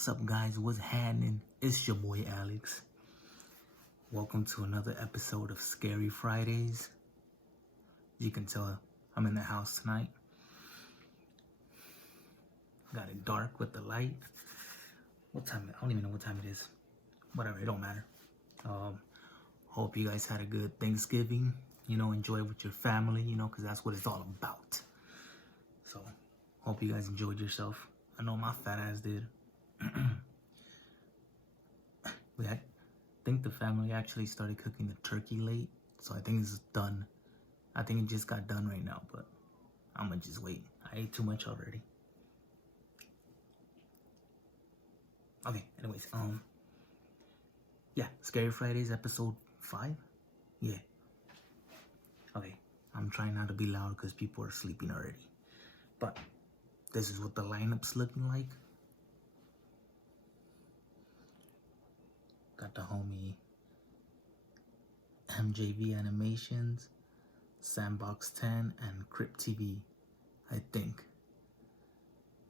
What's up, guys? What's happening? It's your boy Alex. Welcome to another episode of Scary Fridays. You can tell I'm in the house tonight. Got it dark with the light. What time? I don't even know what time it is. Whatever, it don't matter. Hope you guys had a good Thanksgiving. You know, enjoy it with your family, you know, because that's what it's all about. So, hope you guys enjoyed yourself. I know my fat ass did. I think the family actually started cooking the turkey late, so I think it's done. I think it just got done right now, but I'm gonna just wait. I ate too much already. Okay, anyways, yeah, Scary Fridays episode 5? Yeah. Okay, I'm trying not to be loud because people are sleeping already. But this is what the lineup's looking like. Got the homie MJV Animations, SANDBOXTEN, and CRYPT, I think.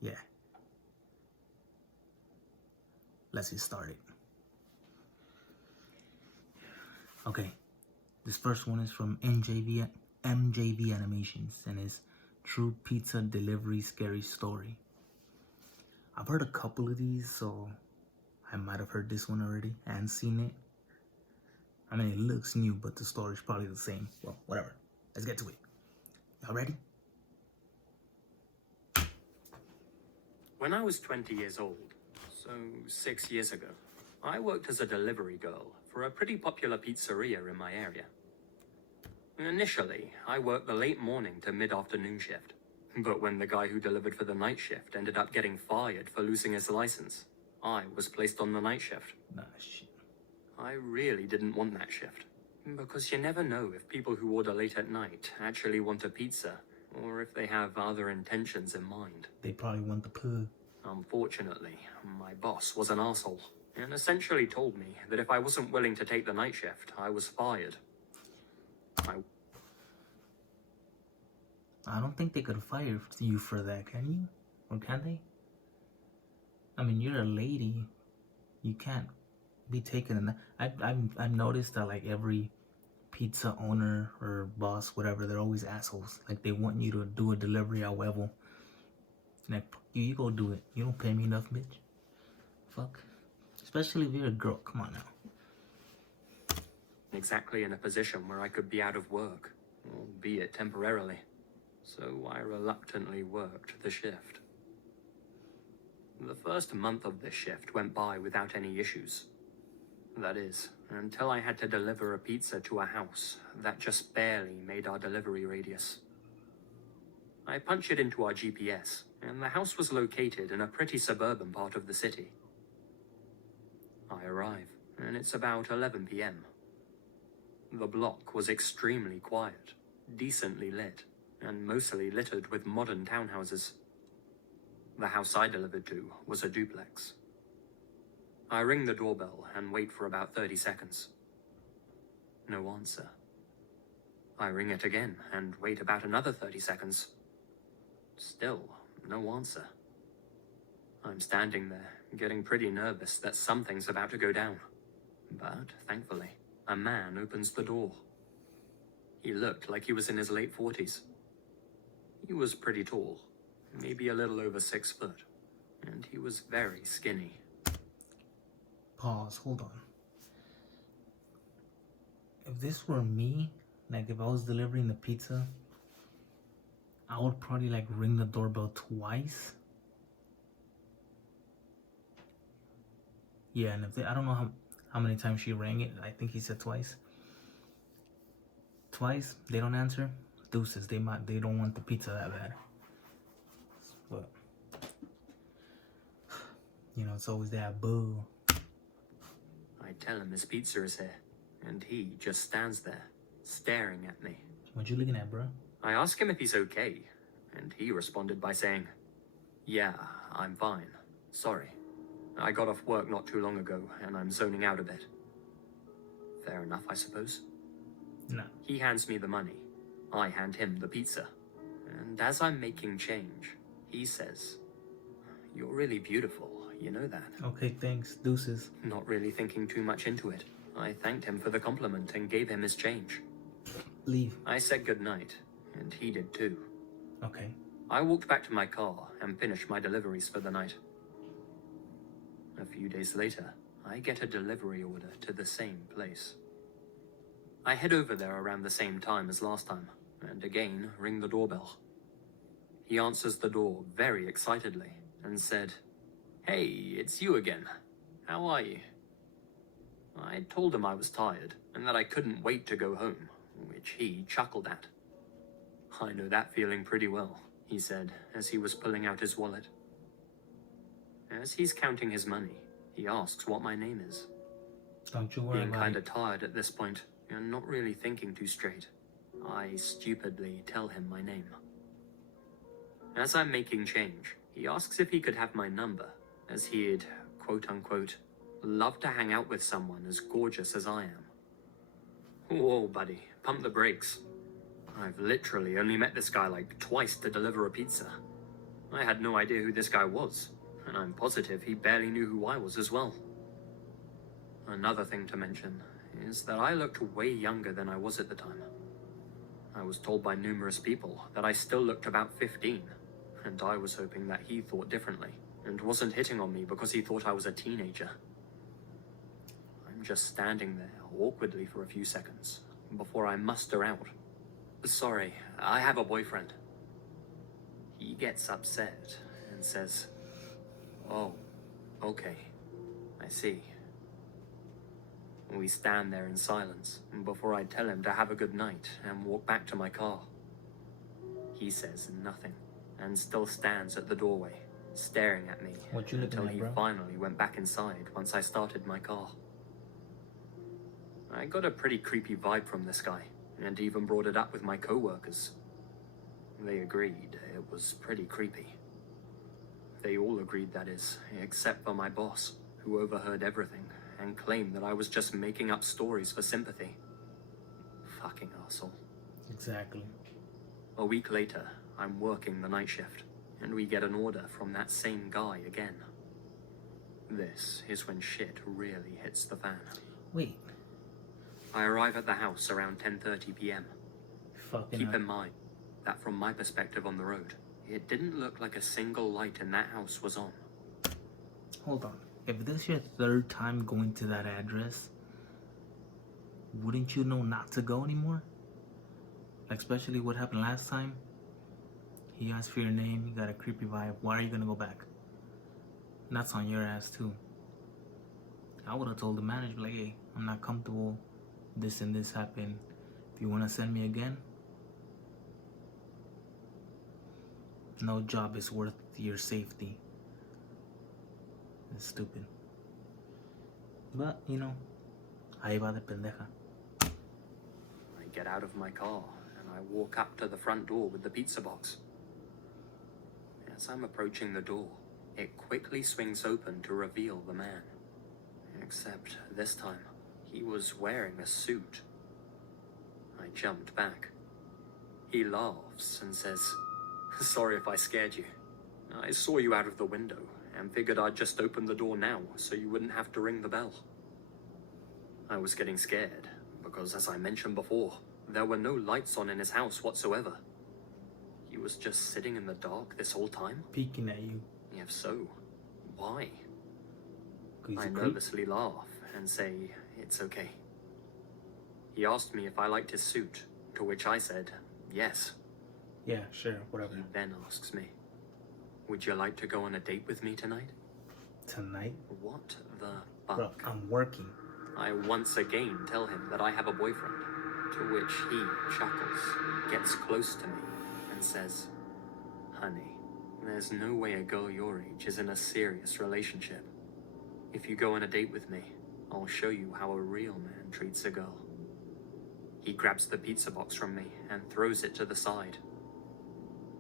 Yeah. Let's get started. Okay, this first one is from MJV Animations, and it's True Pizza Delivery Scary Story. I've heard a couple of these, so I might have heard this one already and seen it. I mean, it looks new, but the story's probably the same. Well, whatever. Let's get to it. Y'all ready? When I was 20 years old, so 6 years ago, I worked as a delivery girl for a pretty popular pizzeria in my area. Initially, I worked the late morning to mid-afternoon shift, but when the guy who delivered for the night shift ended up getting fired for losing his license, I was placed on the night shift. Nah, shit. I really didn't want that shift, because you never know if people who order late at night actually want a pizza, or if they have other intentions in mind. They probably want the pug. Unfortunately, my boss was an arsehole, and essentially told me that if I wasn't willing to take the night shift, I was fired. I don't think they could fire you for that, can you? Or can they? I mean, you're a lady. You can't be taken in that. I've noticed that like every pizza owner or boss, whatever, they're always assholes. Like they want you to do a delivery however. Like, you go do it. You don't pay me enough, bitch. Fuck. Especially if you're a girl. Come on now. Exactly in a position where I could be out of work, albeit temporarily. So I reluctantly worked the shift. The first month of this shift went by without any issues. That is, until I had to deliver a pizza to a house that just barely made our delivery radius. I punched it into our GPS, and the house was located in a pretty suburban part of the city. I arrive, and it's about 11 p.m. The block was extremely quiet, decently lit, and mostly littered with modern townhouses. The house I delivered to was a duplex. I ring the doorbell and wait for about 30 seconds. No answer. I ring it again and wait about another 30 seconds. Still, no answer. I'm standing there, getting pretty nervous that something's about to go down. But, thankfully, a man opens the door. He looked like he was in his late 40s. He was pretty tall, maybe a little over 6 foot, and he was very skinny. Pause, hold on. If this were me, like if I was delivering the pizza, I would probably like ring the doorbell twice. Yeah, and if they, I don't know how many times she rang it. I think he said twice. Twice, they don't answer. Deuces, they don't want the pizza that bad. But you know, it's always that boo. I tell him his pizza is here, and he just stands there, staring at me. What you looking at, bro? I ask him if he's okay, and he responded by saying, "Yeah, I'm fine. Sorry. I got off work not too long ago, and I'm zoning out a bit." Fair enough, I suppose. No. He hands me the money. I hand him the pizza. And as I'm making change, he says, "You're really beautiful. You know that. Okay, thanks. Deuces. Not really thinking too much into it, I thanked him for the compliment and gave him his change. Leave. I said goodnight, and he did too. Okay. I walked back to my car and finished my deliveries for the night. A few days later, I get a delivery order to the same place. I head over there around the same time as last time, and again ring the doorbell. He answers the door very excitedly and said, "Hey, it's you again. How are you?" I told him I was tired and that I couldn't wait to go home, which he chuckled at. "I know that feeling pretty well," he said as he was pulling out his wallet. As he's counting his money, he asks what my name is. Don't you worry Being about kinda it. tired at this point and not really thinking too straight, I stupidly tell him my name. As I'm making change, he asks if he could have my number, as he'd, quote-unquote, love to hang out with someone as gorgeous as I am. Whoa, buddy, pump the brakes. I've literally only met this guy like twice to deliver a pizza. I had no idea who this guy was, and I'm positive he barely knew who I was as well. Another thing to mention is that I looked way younger than I was at the time. I was told by numerous people that I still looked about 15, and I was hoping that he thought differently and wasn't hitting on me because he thought I was a teenager. I'm just standing there awkwardly for a few seconds before I muster out, "Sorry, I have a boyfriend." He gets upset and says, "Oh, okay, I see." We stand there in silence before I tell him to have a good night and walk back to my car. He says nothing and still stands at the doorway, staring at me What you looking until at, he bro? finally went back inside once I started my car. I got a pretty creepy vibe from this guy and even brought it up with my co-workers. They agreed it was pretty creepy. They all agreed, that is, except for my boss, who overheard everything and claimed that I was just making up stories for sympathy. Fucking asshole. Exactly. A week later, I'm working the night shift, and we get an order from that same guy again. This is when shit really hits the fan. Wait. I arrive at the house around 10:30 p.m. Fucking Keep up. in mind that from my perspective on the road, it didn't look like a single light in that house was on. Hold on. If this is your third time going to that address, wouldn't you know not to go anymore? Especially what happened last time. He asked for your name, you got a creepy vibe. Why are you gonna go back? And that's on your ass too. I would have told the manager, like, "Hey, I'm not comfortable. This and this happened. If you wanna send me again, no job is worth your safety." It's stupid. But, you know, ahí va de pendeja. I get out of my car and I walk up to the front door with the pizza box. As I'm approaching the door, it quickly swings open to reveal the man. Except this time, he was wearing a suit. I jumped back. He laughs and says, "Sorry if I scared you. I saw you out of the window and figured I'd just open the door now so you wouldn't have to ring the bell." I was getting scared because, as I mentioned before, there were no lights on in his house whatsoever. He was just sitting in the dark this whole time? Peeking at you. If so, why? 'Cause he's I a creep. nervously laugh and say it's okay. He asked me if I liked his suit, to which I said yes. Yeah, sure, whatever. He then asks me, "Would you like to go on a date with me tonight?" Tonight? What the Bro, fuck? I'm working. I once again tell him that I have a boyfriend, to which he chuckles, gets close to me, and says, "Honey, there's no way a girl your age is in a serious relationship. If you go on a date with me, I'll show you how a real man treats a girl." He grabs the pizza box from me and throws it to the side.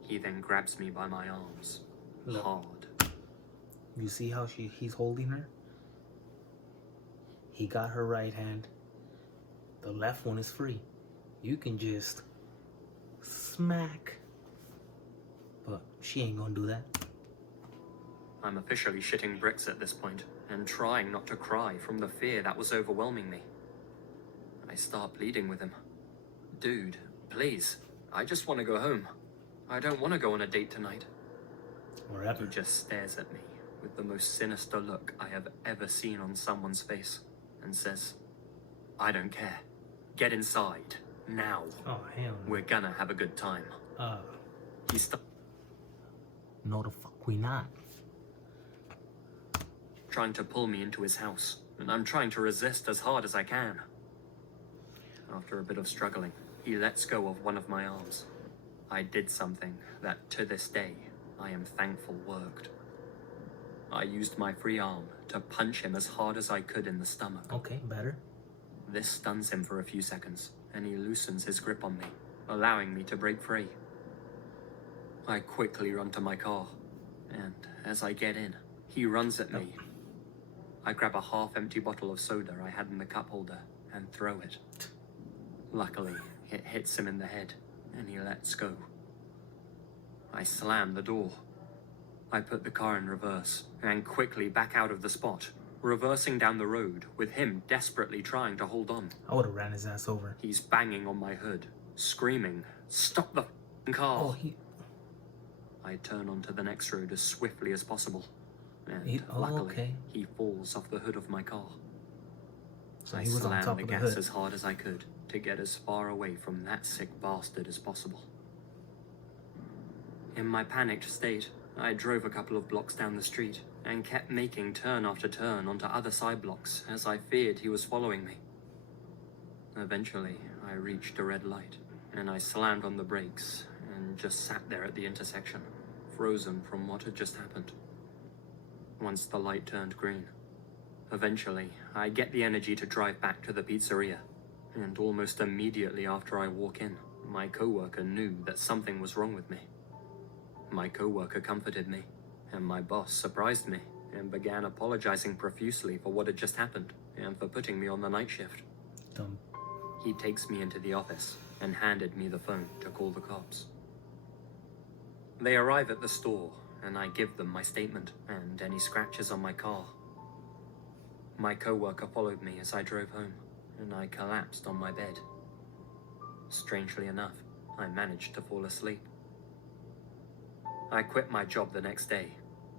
He then grabs me by my arms, Look. hard. You see how he's holding her? He got her right hand. The left one is free. You can just smack. But she ain't gonna do that. I'm officially shitting bricks at this point, and trying not to cry from the fear that was overwhelming me. I start pleading with him. Dude, please, I just want to go home. I don't want to go on a date tonight. Wherever. He just stares at me with the most sinister look I have ever seen on someone's face and says, I don't care. Get inside, now. Oh, hell no. We're gonna have a good time. He's No the fuck we not. trying to pull me into his house, and I'm trying to resist as hard as I can. After a bit of struggling, he lets go of one of my arms. I did something that, to this day, I am thankful worked. I used my free arm to punch him as hard as I could in the stomach. Okay, better. This stuns him for a few seconds, and he loosens his grip on me, allowing me to break free. I quickly run to my car, and as I get in, he runs at me. I grab a half-empty bottle of soda I had in the cup holder and throw it. Luckily, it hits him in the head, and he lets go. I slam the door. I put the car in reverse and quickly back out of the spot, reversing down the road with him desperately trying to hold on. I would have ran his ass over. He's banging on my hood, screaming, "Stop the f***ing car!" Oh, he... I turn onto the next road as swiftly as possible, and Oh, luckily, okay. he falls off the hood of my car. So I he was on slammed top the of the gas hood. as hard as I could to get as far away from that sick bastard as possible. In my panicked state, I drove a couple of blocks down the street and kept making turn after turn onto other side blocks as I feared he was following me. Eventually, I reached a red light, and I slammed on the brakes and just sat there at the intersection, frozen from what had just happened. Once the light turned green, eventually, I get the energy to drive back to the pizzeria, and almost immediately after I walk in, my coworker knew that something was wrong with me. My coworker comforted me, and my boss surprised me and began apologizing profusely for what had just happened and for putting me on the night shift. Dumb. He takes me into the office and handed me the phone to call the cops. They arrive at the store, and I give them my statement and any scratches on my car. My coworker followed me as I drove home, and I collapsed on my bed. Strangely enough, I managed to fall asleep. I quit my job the next day,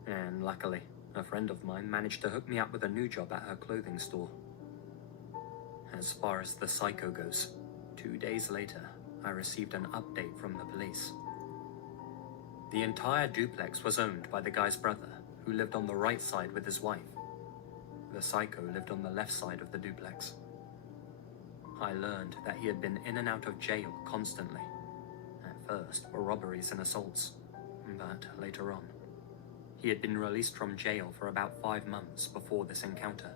and luckily, a friend of mine managed to hook me up with a new job at her clothing store. As far as the psycho goes, 2 days later, I received an update from the police. The entire duplex was owned by the guy's brother, who lived on the right side with his wife. The psycho lived on the left side of the duplex. I learned that he had been in and out of jail constantly, at first for robberies and assaults, but later on, he had been released from jail for about 5 months before this encounter.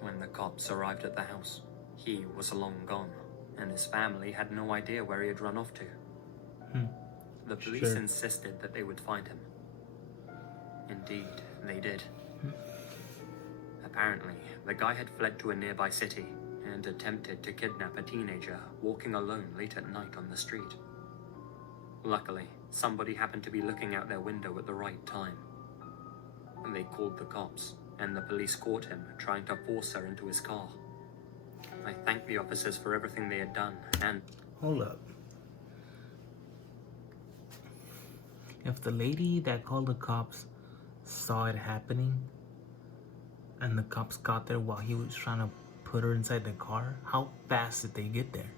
When the cops arrived at the house, he was long gone, and his family had no idea where he had run off to. The police insisted that they would find him. Indeed, they did. Apparently, the guy had fled to a nearby city and attempted to kidnap a teenager walking alone late at night on the street. Luckily, somebody happened to be looking out their window at the right time. They called the cops, and the police caught him trying to force her into his car. I thanked the officers for everything they had done, and... Hold up. If the lady that called the cops saw it happening, and the cops got there while he was trying to put her inside the car, how fast did they get there?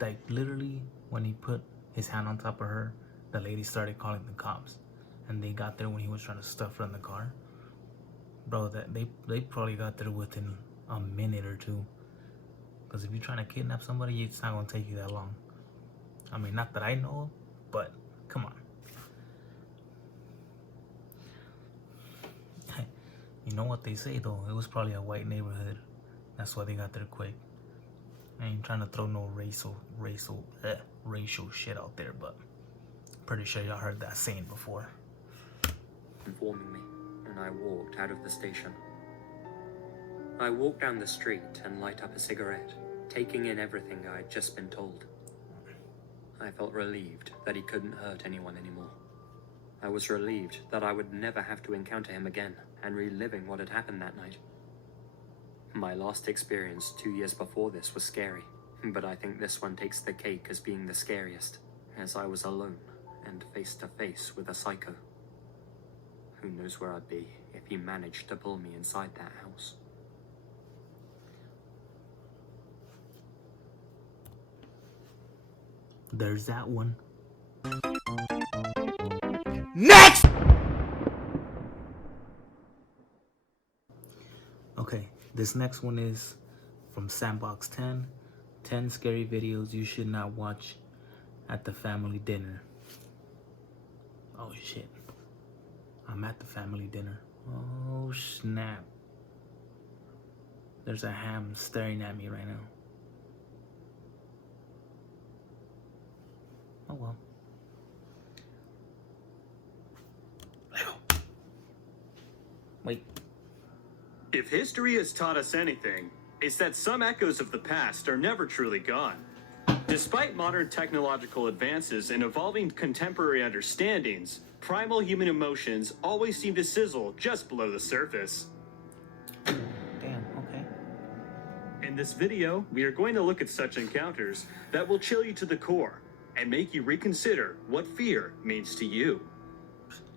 Like, literally, when he put his hand on top of her, the lady started calling the cops. And they got there when he was trying to stuff her in the car. Bro, that they probably got there within a minute or two. Because if you're trying to kidnap somebody, it's not going to take you that long. I mean, not that I know of, but come on. You know what they say, though? It was probably a white neighborhood. That's why they got there quick. I ain't trying to throw no racial shit out there, but pretty sure y'all heard that saying before. Informing me, and I walked out of the station. I walked down the street and light up a cigarette, taking in everything I had just been told. I felt relieved that he couldn't hurt anyone anymore. I was relieved that I would never have to encounter him again and reliving what had happened that night. My last experience 2 years before this was scary, but I think this one takes the cake as being the scariest, as I was alone and face to face with a psycho. Who knows where I'd be if he managed to pull me inside that house. There's that one. Next! Okay, this next one is from SANDBOXTEN. 10 scary videos you should not watch at the family dinner. Oh shit. I'm at the family dinner. Oh snap. There's a ham staring at me right now. Oh well. Wait. If history has taught us anything, it's that some echoes of the past are never truly gone. Despite modern technological advances and evolving contemporary understandings, primal human emotions always seem to sizzle just below the surface. Damn, okay. In this video, we are going to look at such encounters that will chill you to the core and make you reconsider what fear means to you.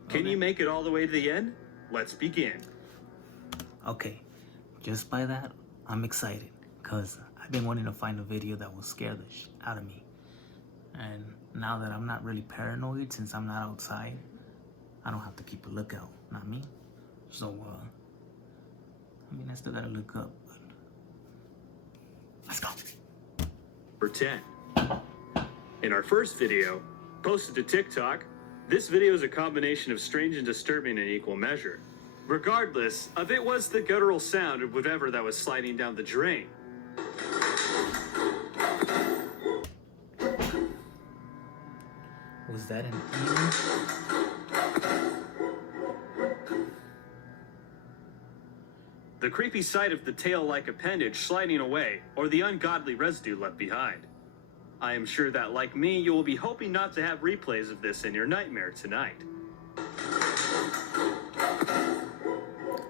Can you make it all the way to the end? Let's begin. Okay, just by that, I'm excited, because I've been wanting to find a video that will scare the shit out of me. And now that I'm not really paranoid, since I'm not outside, I don't have to keep a lookout, not me. So, I mean, I still gotta look up, but let's go. Number 10. In our first video, posted to TikTok, this video is a combination of strange and disturbing in equal measure. Regardless of it was the guttural sound of whatever that was sliding down the drain. Was that an emu? The creepy sight of the tail-like appendage sliding away, or the ungodly residue left behind. I am sure that, like me, you will be hoping not to have replays of this in your nightmare tonight.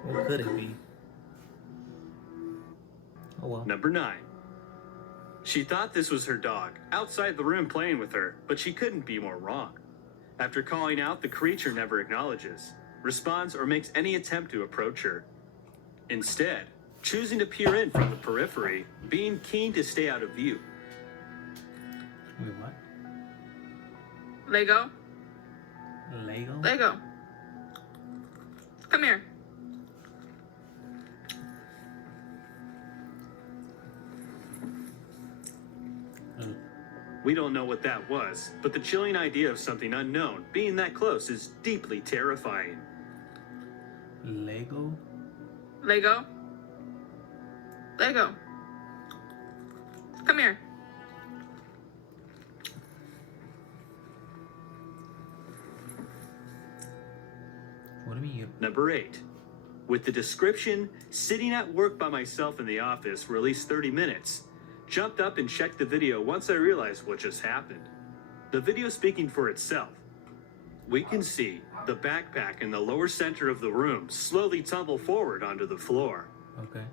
What could it be? Oh well. Number 9. She thought this was her dog, outside the room playing with her, but she couldn't be more wrong. After calling out, the creature never acknowledges, responds, or makes any attempt to approach her. Instead, choosing to peer in from the periphery, being keen to stay out of view. Wait, what? Lego. Lego? Lego. Come here. We don't know what that was, but the chilling idea of something unknown being that close is deeply terrifying. Lego? Lego. Lego. Come here. What do you mean? Number 8. With the description, sitting at work by myself in the office for at least 30 minutes. Jumped up and checked the video once I realized what just happened. The video speaking for itself. We can see the backpack in the lower center of the room slowly tumble forward onto the floor. Okay.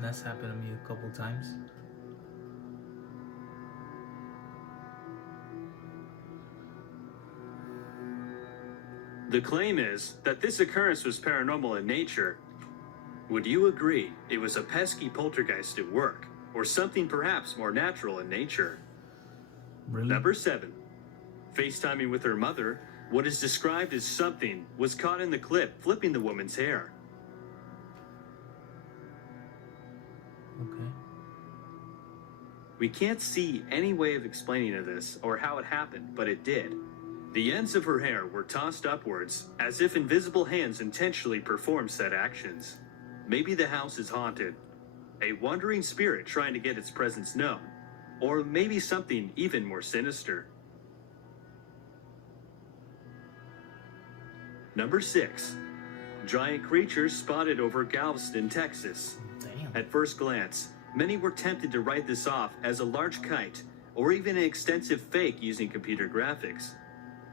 That's happened to me a couple times. The claim is that this occurrence was paranormal in nature. Would you agree it was a pesky poltergeist at work, or something perhaps more natural in nature? Really? Number 7. FaceTiming with her mother, what is described as something was caught in the clip flipping the woman's hair. Okay. We can't see any way of explaining this or how it happened, but it did. The ends of her hair were tossed upwards, as if invisible hands intentionally performed said actions. Maybe the house is haunted, a wandering spirit trying to get its presence known, or maybe something even more sinister. Number 6. Giant creatures spotted over Galveston, Texas. Damn. At first glance, many were tempted to write this off as a large kite or even an extensive fake using computer graphics.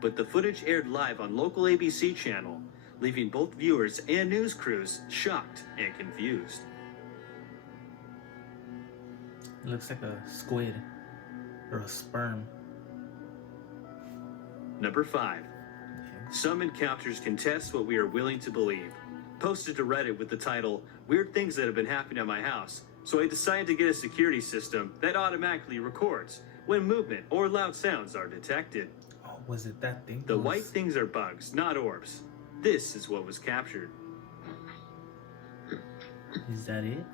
But the footage aired live on local ABC channel, leaving both viewers and news crews shocked and confused. It looks like a squid or a sperm. Number 5. Some encounters can test what we are willing to believe. Posted to Reddit with the title, "Weird things that have been happening at my house, so I decided to get a security system that automatically records when movement or loud sounds are detected." Oh, was it that thing? The white things are bugs, not orbs. This is what was captured. Is that it?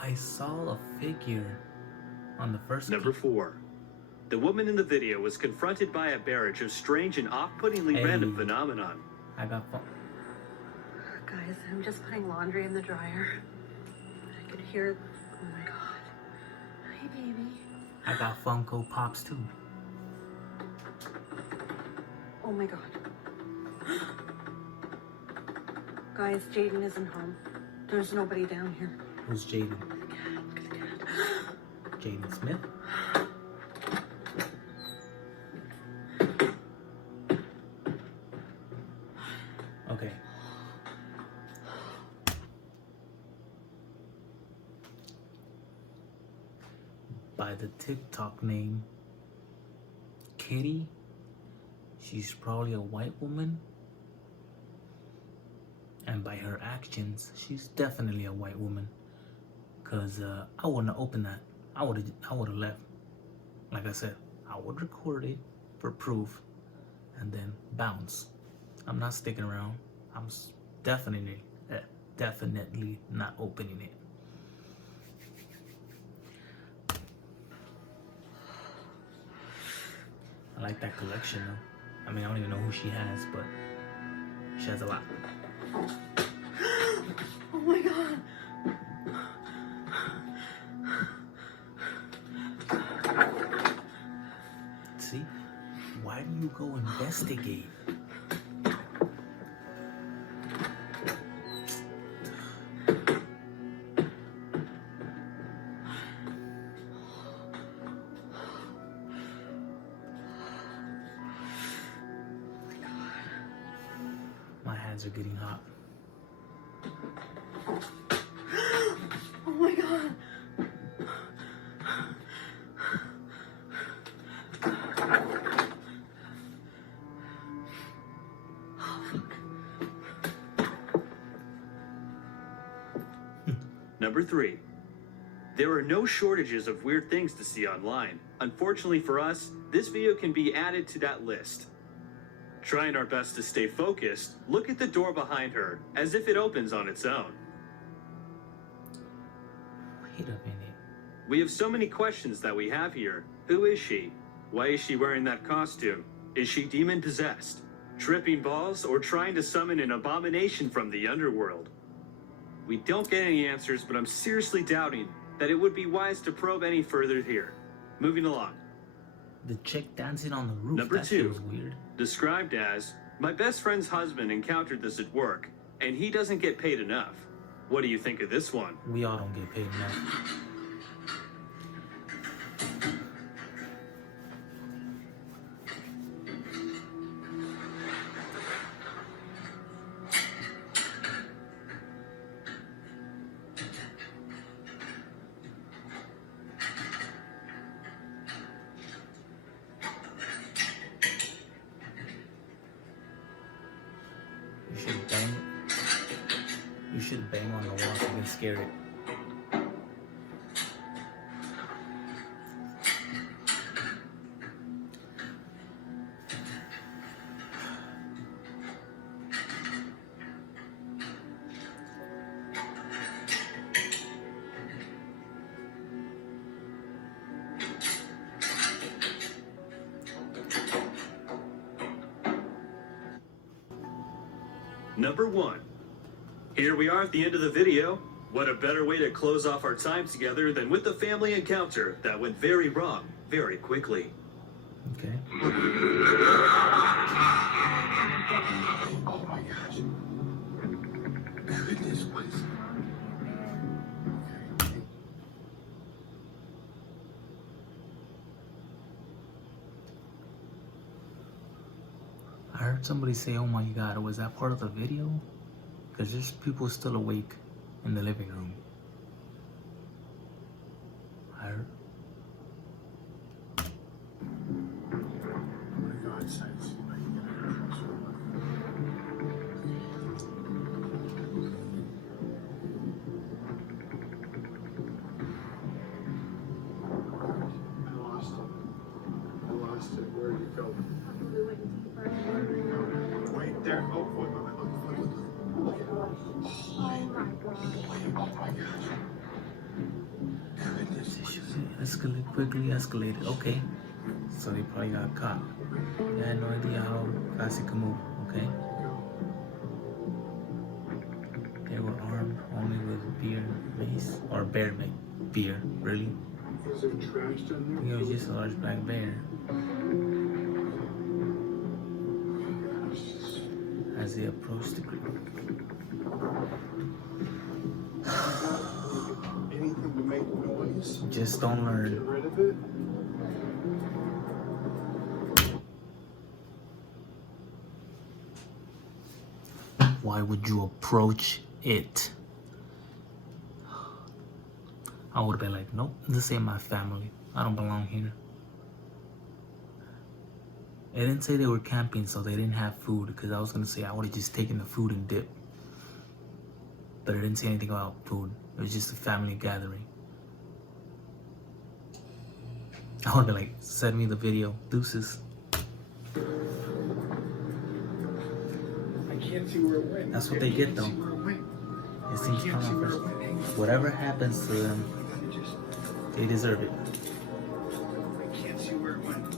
I saw a figure on the first Number 4. The woman in the video was confronted by a barrage of strange and off-puttingly random phenomenon. I got fun. Guys, I'm just putting laundry in the dryer. I could hear. Oh my god. Hi, baby. I got Funko Pops too. Oh my god. Guys, Jaden isn't home. There's nobody down here. Who's Jaden? Jaden Smith? Okay. By the TikTok name Kitty, she's probably a white woman. And by her actions, she's definitely a white woman. Cause I wouldn't have opened that. I would have left. Like I said, I would record it for proof, and then bounce. I'm not sticking around. I'm definitely not opening it. I like that collection though. I mean, I don't even know who she has, but she has a lot. Oh my god. See? Why do you go investigate? My hands are getting hot. Oh my god. Number 3. There are no shortages of weird things to see online. Unfortunately for us, this video can be added to that list. Trying our best to stay focused, look at the door behind her, as if it opens on its own. Wait a minute. We have so many questions that we have here. Who is she? Why is she wearing that costume? Is she demon-possessed? Tripping balls, or trying to summon an abomination from the underworld? We don't get any answers, but I'm seriously doubting that it would be wise to probe any further here. Moving along. The chick dancing on the roof. Number that 2. feels weird. Described as, my best friend's husband encountered this at work, and he doesn't get paid enough. What do you think of this one? We all don't get paid enough. You should bang on the wall so you can scare it. Number 1. Here we are at the end of the video. What a better way to close off our time together than with the family encounter that went very wrong very quickly. Okay. Oh my gosh. Goodness, what is... Okay. I heard somebody say, "Oh my God, was that part of the video?" Because there's people still awake in the living room. I heard. I'm gonna go outside and see if I can get a closer look. I lost it. I lost it. Where did it go? Where did it go? Wait there. Oh, wait, look. Oh my gosh. Goodness. Escalate quickly, escalated. Okay. So they probably got caught. They had no idea how fast it could move. Okay. They were armed only with beer, mace, or bear beer. Really? Is there trash down there? It was just a large black bear. As they approached the group. Anything to make noise? Just don't Get learn. rid of it? Why would you approach it? I would have been like, nope, this ain't my family. I don't belong here. It didn't say they were camping, so they didn't have food, because I was going to say I would have just taken the food and dipped. But it didn't say anything about food. It was just a family gathering. I would have been like, send me the video. Deuces. I can't see where it went. That's what they get, though. I can't see where it went. It seems I can't see where it first. went. Hang on. Whatever happens to them, I just... they deserve it. I can't see where it went.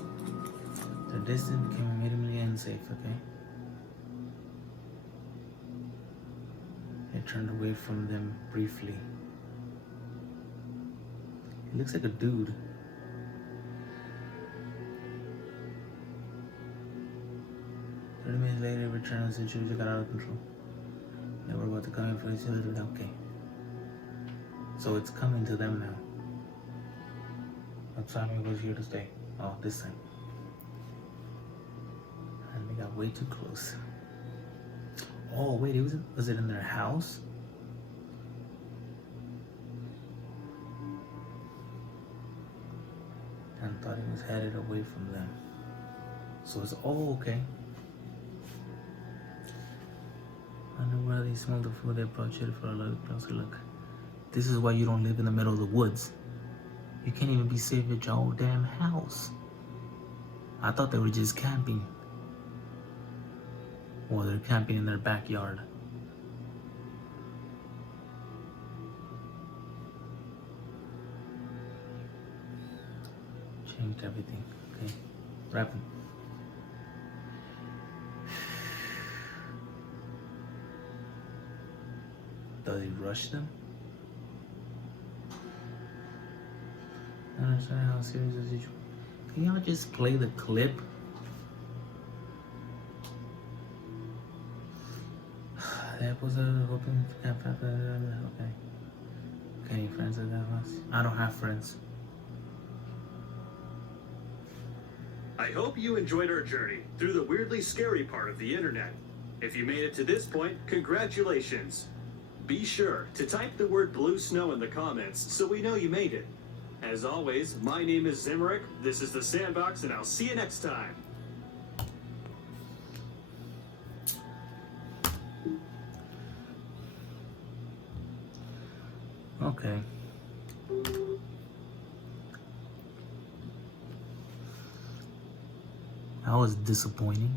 The distance became immediately unsafe, okay? They turned away from them briefly. He looks like a dude. 30 minutes later, returned and the situation got out of control. They were about to come in for each other. Okay. So it's coming to them now. That time was here to stay. Oh, this time. And they got way too close. Oh, wait, was it in their house? And thought he was headed away from them. So it's, oh, okay. Underwear, they smelled the food, they approached it for a little closer look. This is why you don't live in the middle of the woods. You can't even be safe at your own damn house. I thought they were just camping. Or they're camping in their backyard. Changed everything. Okay, wrapping. Does he rush them? I don't understand how serious is each. Can y'all just play the clip? That was hoping okay. Any friends at that house? I don't have friends. I hope you enjoyed our journey through the weirdly scary part of the internet. If you made it to this point, congratulations. Be sure to type the word blue snow in the comments so we know you made it. As always, my name is Zimmerich, this is the Sandbox, and I'll see you next time. Okay. That was disappointing.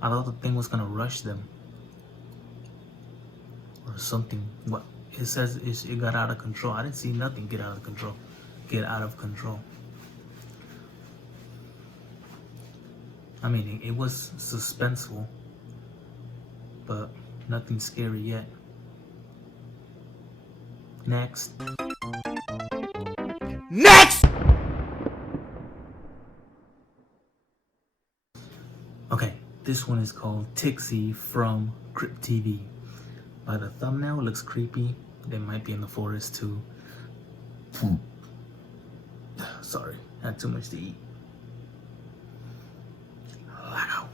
I thought the thing was gonna rush them. Or something. What? It says it got out of control. I didn't see nothing get out of control. Get out of control. I mean, it was suspenseful. but nothing scary yet. Next. Next! Okay, this one is called TIXIE from CRYPT TV. By the thumbnail, it looks creepy. They might be in the forest too. Sorry, had too much to eat. Wow.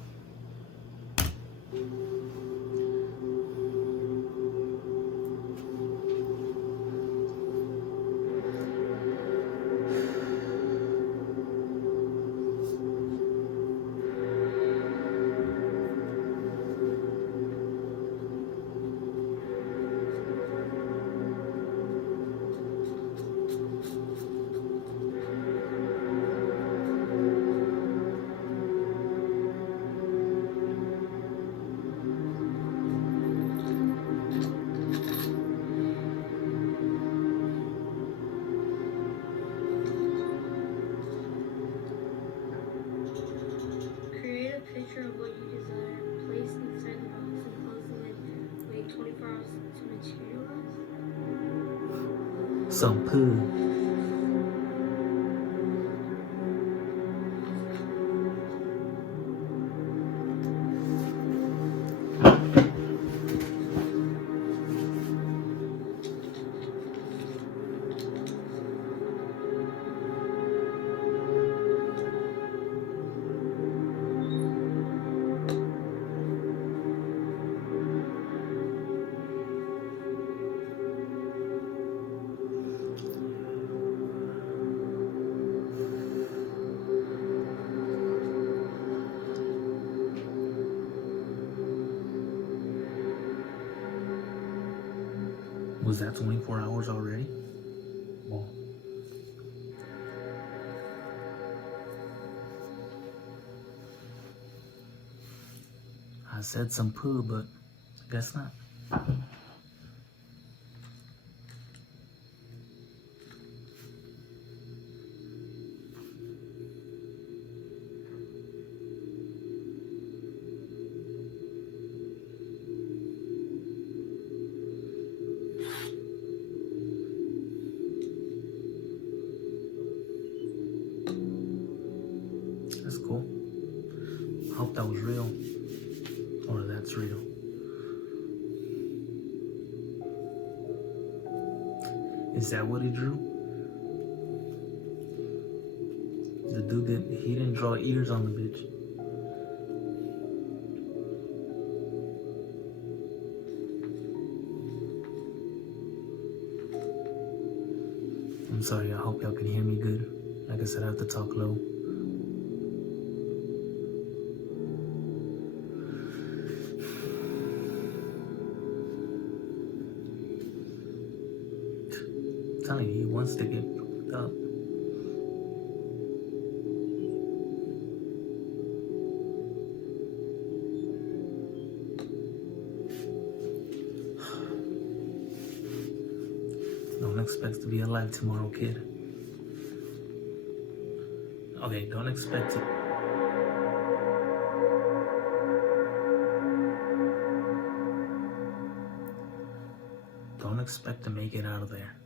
Create a picture of what you desire, place inside the box, and close the lid. Wait 24 hours to materialize. Some poo. Was that 24 hours already? Well, I said some poo, but I guess not. That's cool. I hope that was real. Or that's real. Is that what he drew? The dude he didn't draw ears on the bitch. I'm sorry, I hope y'all can hear me good. Like I said, I have to talk low. I'm telling you, he wants to get picked up. Don't expect to be alive tomorrow, kid. Okay, don't expect it. Don't expect to make it out of there.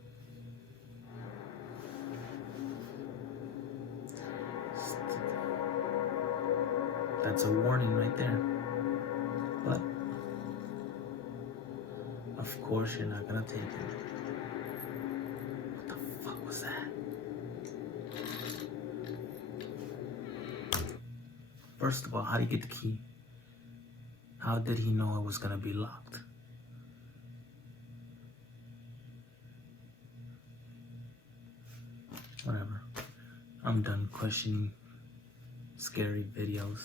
That's a warning right there. But, of course, you're not gonna take it. What the fuck was that? First of all, how did he get the key? How did he know it was gonna be locked? Whatever. I'm done questioning scary videos.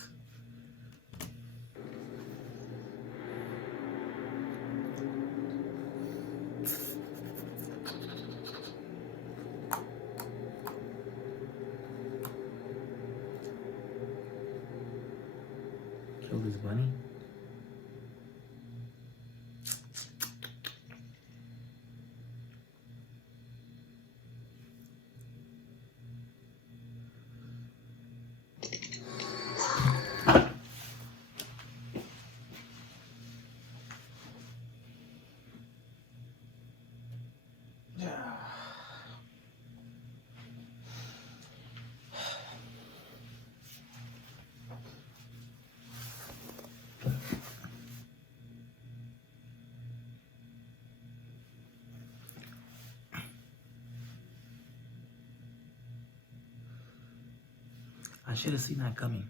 Killed his bunny? I should have seen that coming.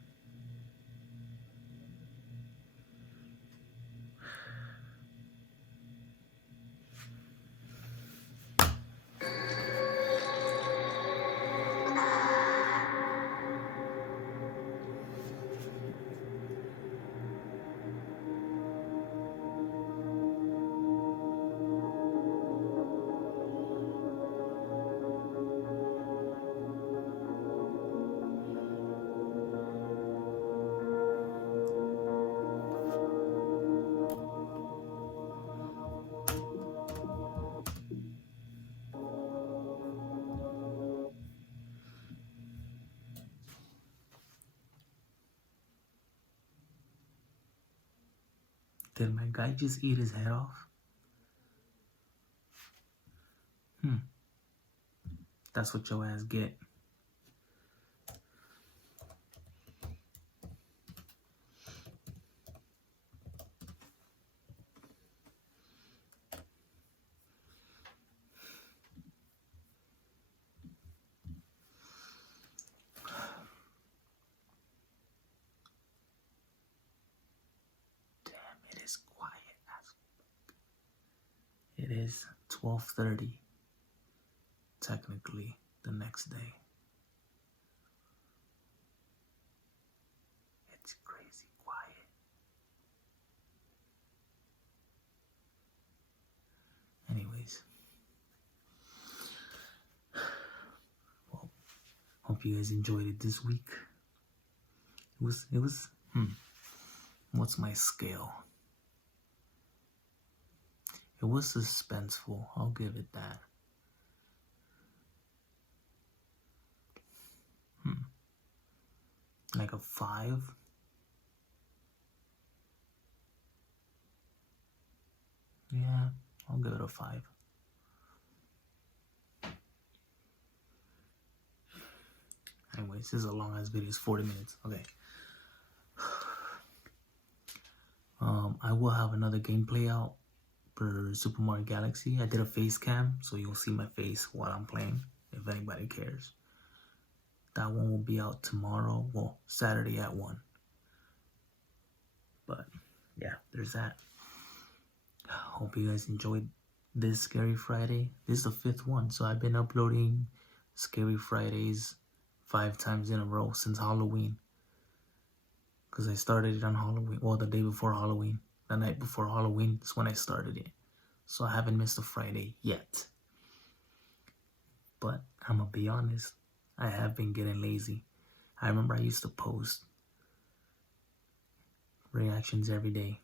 Did my guy just eat his head off? That's what your ass get. Damn, it is quiet as fuck. It is 12:30. Technically, the next day. It's crazy quiet. Anyways, well, hope you guys enjoyed it this week. It was what's my scale? It was suspenseful, I'll give it that. Like a 5. Yeah, I'll give it a 5. Anyways, this is a long ass video. It's 40 minutes. Okay. I will have another gameplay out for Super Mario Galaxy. I did a face cam, so you'll see my face while I'm playing, if anybody cares. That one will be out tomorrow, well, Saturday at 1. But, yeah, there's that. Hope you guys enjoyed this Scary Friday. This is the 5th one, so I've been uploading Scary Fridays 5 times in a row since Halloween. Because I started it on Halloween, well, the day before Halloween. The night before Halloween is when I started it. So I haven't missed a Friday yet. But, I'm gonna be honest, I have been getting lazy. I remember I used to post reactions every day.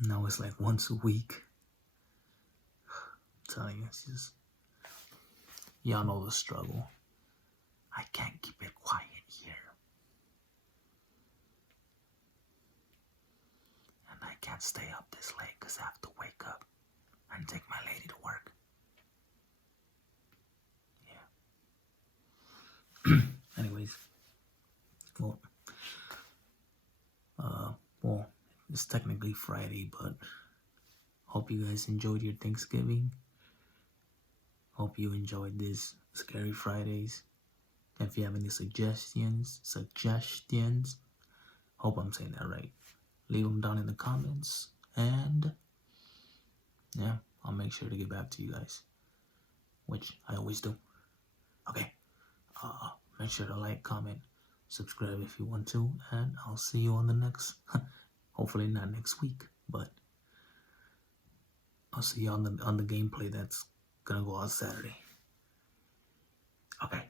Now it's like once a week. I'm telling you, it's just, y'all know the struggle. I can't keep it quiet here. And I can't stay up this late because I have to wake up and take my lady to work. Yeah. Anyways. Well, it's technically Friday, but hope you guys enjoyed your Thanksgiving. Hope you enjoyed this Scary Fridays. If you have any suggestions, hope I'm saying that right. Leave them down in the comments, and yeah, I'll make sure to get back to you guys, which I always do. Okay, make sure to like, comment, subscribe if you want to, and I'll see you on the next, hopefully not next week, but I'll see you on the gameplay that's gonna go out Saturday. Okay.